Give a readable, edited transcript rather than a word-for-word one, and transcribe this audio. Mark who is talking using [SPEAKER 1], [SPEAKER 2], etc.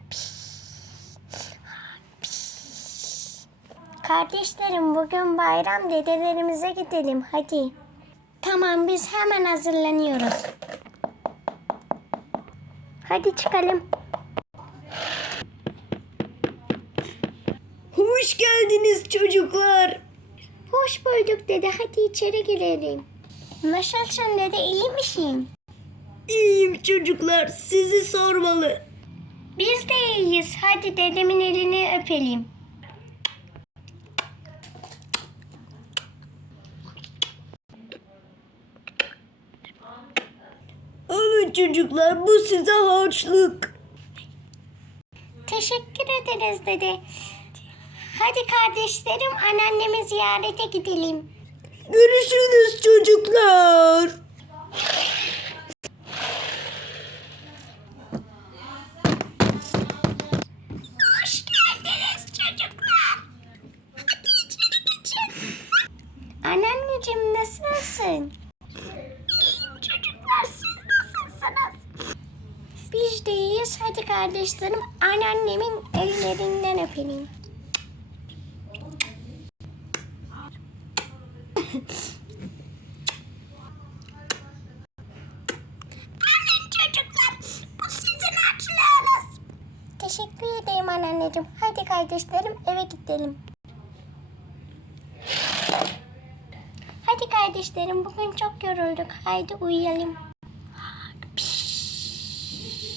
[SPEAKER 1] Kardeşlerim bugün bayram, dedelerimize gidelim hadi. Tamam, biz hemen hazırlanıyoruz. Hadi çıkalım.
[SPEAKER 2] Hoş geldiniz çocuklar.
[SPEAKER 1] Hoş bulduk dede, hadi içeri girelim. Nasılsın dede, iyi misin?
[SPEAKER 2] İyiyim çocuklar, sizi sormalı.
[SPEAKER 1] Biz de iyiyiz, hadi dedemin elini öpelim.
[SPEAKER 2] Alın çocuklar, bu size harçlık.
[SPEAKER 1] Teşekkür ederiz dede. Hadi kardeşlerim, anneannemi ziyarete gidelim.
[SPEAKER 2] Görüşürüz çocuklar.
[SPEAKER 1] Hoş geldiniz çocuklar. Hadi içeri geçin. Anneanneciğim nasılsın? İyiyim çocuklar, siz nasılsınız? Biz de iyiyiz. Hadi kardeşlerim, anneannemin ellerinden öpelim. Alın çocuklar, bu sizin harçlığınız. Teşekkür ederim anneanneciğim. Hadi kardeşlerim, eve gidelim. Hadi kardeşlerim, bugün çok yorulduk. Haydi uyuyalım.